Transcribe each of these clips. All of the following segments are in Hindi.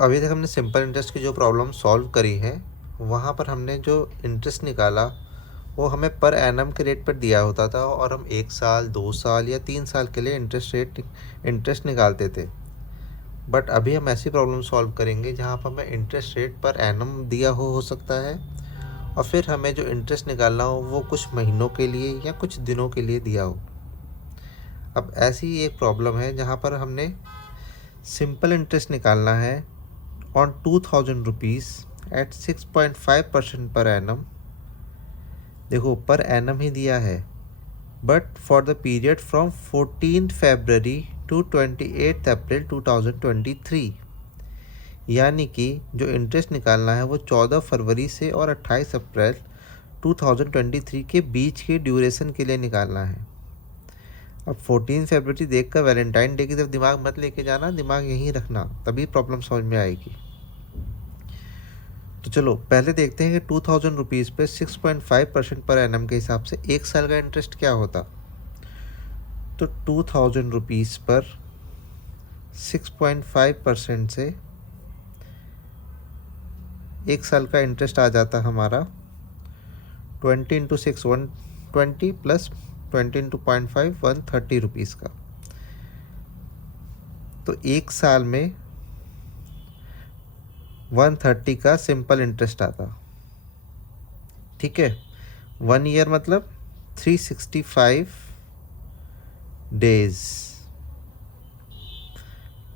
अभी तक हमने सिंपल इंटरेस्ट की जो प्रॉब्लम सॉल्व करी है, वहाँ पर हमने जो इंटरेस्ट निकाला वो हमें पर एनम के रेट पर दिया होता था और हम 1 साल, 2 साल या 3 साल के लिए इंटरेस्ट निकालते थे। बट अभी हम ऐसी प्रॉब्लम सॉल्व करेंगे जहाँ पर हमें इंटरेस्ट रेट पर एनम दिया हो सकता है और फिर हमें जो इंटरेस्ट निकालना हो वो कुछ महीनों के लिए या कुछ दिनों के लिए दिया हो। अब ऐसी एक प्रॉब्लम है जहाँ पर हमने सिंपल इंटरेस्ट निकालना है on 2000 rupees eight 6.5% per annum. देखो पर एनम ही दिया है, but for the period from 14 February to 28 April 2023, यानी कि जो इंटरेस्ट निकालना है वो 14 फरवरी से और 28 अप्रैल 2023 के बीच के ड्यूरेशन के लिए निकालना है। अब 14 फरवरी देख कर वैलेंटाइन डे की तरफ दिमाग मत लेके जाना, दिमाग यहीं रखना, तभी प्रॉब्लम समझ में आएगी। तो चलो पहले देखते हैं कि 2000 रुपीज़ पे 6.5% पर एनम के हिसाब से 1 साल का इंटरेस्ट क्या होता। तो 2000 रुपीज़ पर 6.5% से 1 साल का इंटरेस्ट आ जाता हमारा 20 इंटू 6 120 प्लस 20 इंटू 0.5 130 रुपीज़ का। तो 1 साल में 130 का सिंपल इंटरेस्ट आता। ठीक है, 1 ईयर मतलब 365 डेज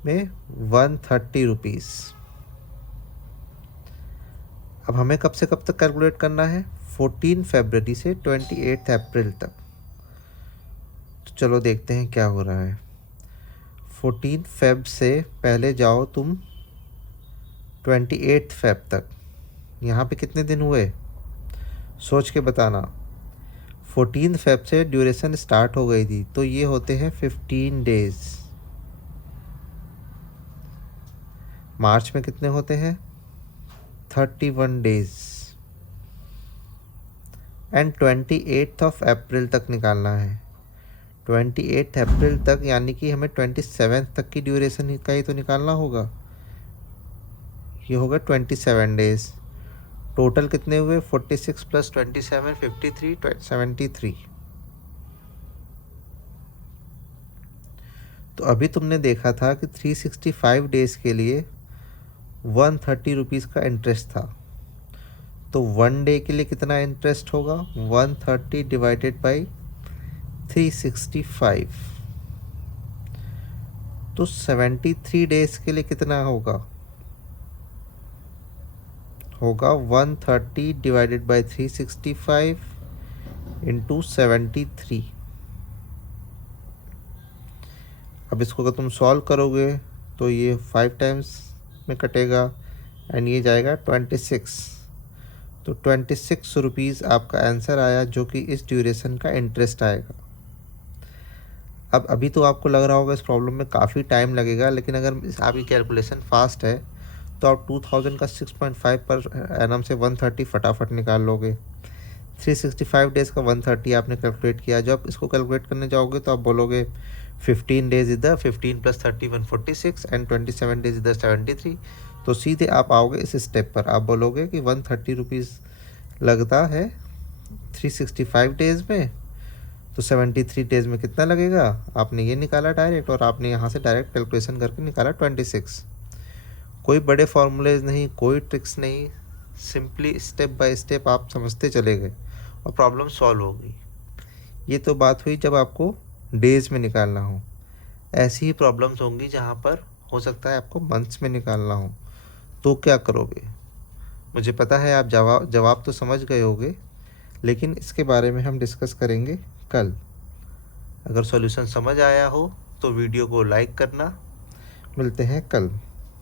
में 130 रुपीज़। अब हमें कब से कब तक कैलकुलेट करना है? 14 फरवरी से 28 अप्रैल तक। तो चलो देखते हैं क्या हो रहा है। 14 फेब से पहले जाओ तुम 28 फेब तक। यहाँ पे कितने दिन हुए सोच के बताना। 14 फेब से ड्यूरेशन स्टार्ट हो गई थी, तो ये होते हैं 15 डेज। मार्च में कितने होते हैं? 31 डेज। एंड 28 ऑफ अप्रैल तक निकालना है। 28 अप्रैल तक यानी कि हमें 27 तक की ड्यूरेशन का ही तो निकालना होगा। ये होगा 27 डेज। टोटल कितने हुए? 46 प्लस 27 53 73। तो अभी तुमने देखा था कि 365 डेज के लिए 130 रुपीज़ का इंटरेस्ट था। तो 1 डे के लिए कितना इंटरेस्ट होगा? 130 डिवाइडेड बाई 365। तो 73 डेज के लिए कितना होगा? 130 डिवाइडेड बाई 365 इंटू 73। अब इसको अगर तुम सॉल्व करोगे तो ये 5 टाइम्स में कटेगा एंड ये जाएगा 26। तो 26 रुपीज़ आपका आंसर आया, जो कि इस ड्यूरेशन का इंटरेस्ट आएगा। अब अभी तो आपको लग रहा होगा इस प्रॉब्लम में काफ़ी टाइम लगेगा, लेकिन अगर आपकी कैलकुलेशन फास्ट है तो आप 2000 का 6.5 पर एनम से 130 फटाफट निकाल लोगे। 365 डेज़ का 130 आपने कैलकुलेट किया। जब इसको कैलकुलेट करने जाओगे तो आप बोलोगे 15 डेज इधर, 15 प्लस 30 146 एंड 27 डेज इधर 73। तो सीधे आप आओगे इस स्टेप पर, आप बोलोगे कि 130 रुपीज़ लगता है 365 डेज़ में, तो 73 डेज़ में कितना लगेगा? आपने ये निकाला डायरेक्ट, और आपने यहाँ से डायरेक्ट कैलकुलेशन करके निकाला 26। कोई बड़े फॉर्मूलेज नहीं, कोई ट्रिक्स नहीं, सिंपली स्टेप बाय स्टेप आप समझते चले गए और प्रॉब्लम सॉल्व हो गई। ये तो बात हुई जब आपको डेज़ में निकालना हो। ऐसी ही प्रॉब्लम्स होंगी जहाँ पर हो सकता है आपको मंथ्स में निकालना हो, तो क्या करोगे? मुझे पता है आप जवाब तो समझ गए होगे, लेकिन इसके बारे में हम डिस्कस करेंगे कल। अगर सॉल्यूशन समझ आया हो तो वीडियो को लाइक करना। मिलते हैं कल।